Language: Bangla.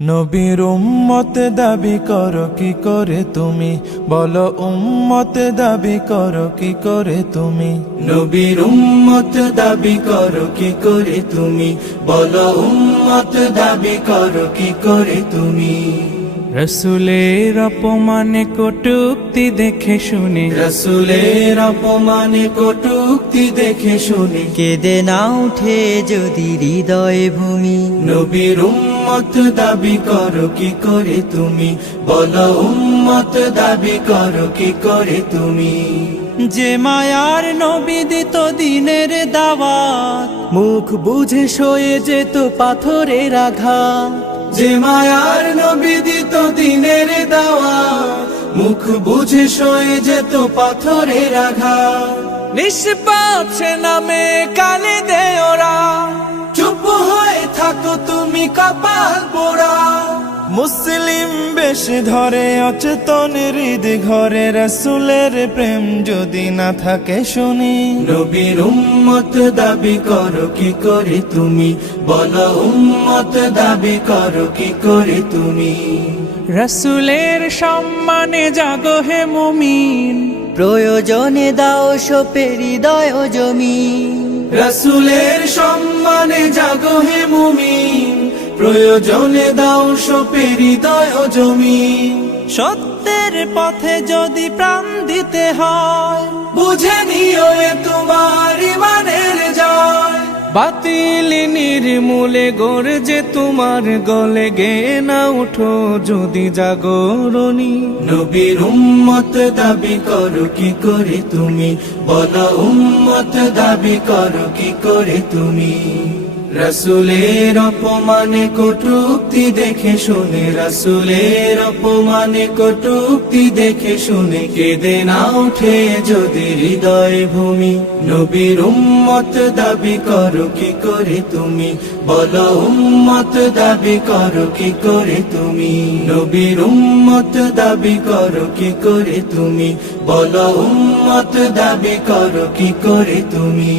নবীর উম্মত দাবি করো কি করে তুমি, বলো উম্মত দাবি করো কি করে তুমি। নবীর উম্মত দাবি করো কি করে তুমি, বলো উম্মত দাবি করো কি করে তুমি। রসুলের অপমানে কটূক্তি দেখে শুনে, রসুলের অপমানে কটূক্তি দেখে শুনে কেঁদে না উঠে যদি হৃদয় ভূমি। নবীর উম্মত দাবি করো কি করে তুমি, বলো উম্মত দাবি করো কি করে তুমি। যে মায়ার নবী দিত দিনের দাওয়াত, মুখ বুঝে সয়ে যেত পাথরের আঘাত। যে মায়ার নবী দিত দিনের দাওয়াত, মুখ বুঝে সয়ে যেত পাথরের আঘাত। নিষ্পাপ সে নামে কালে দেয় ওরা, চুপ হয়ে থাকো তুমি কপাল পোড়া। মুসলিম বেশ ধরে অচেতন হৃদ ঘরে, রসুলের প্রেম যদি না থাকে শুনি। নবীর উম্মত দাবি করো কি করে তুমি, বলো উম্মত দাবি করো কি করে তুমি। রসুলের সম্মানে জাগো হে মুমিন, প্রয়োজনে দাও সোপে হৃদয় জমি। রসুলের সম্মানে জাগো হে মুমিন, প্রয়োজনে দাও সোপে হৃদয় জমি। সত্যের পথে যদি প্রাণ দিতে হয়, বুঝে নিও এ তোমার ইমানের জয়। বাতিল নির্মূলে গর্জে তোমার গলে, গে না উঠো যদি জাগরণী। নবীর উম্মত দাবি করো কি করে তুমি, বলো উম্মত দাবি করো কি করে তুমি। রসুলের অপমানে কটূক্তি দেখে শুনে, রসুলের অপমানে কটূক্তি দেখে শুনে কেঁদে না উঠে যদি হৃদয় ভূমি। নবীর উম্মত দাবি করো কি করে তুমি, বলো উম্মত দাবি করো কি করে তুমি। নবীর উম্মত দাবি করো কি করে তুমি, বলো উম্মত দাবি করো কি করে তুমি।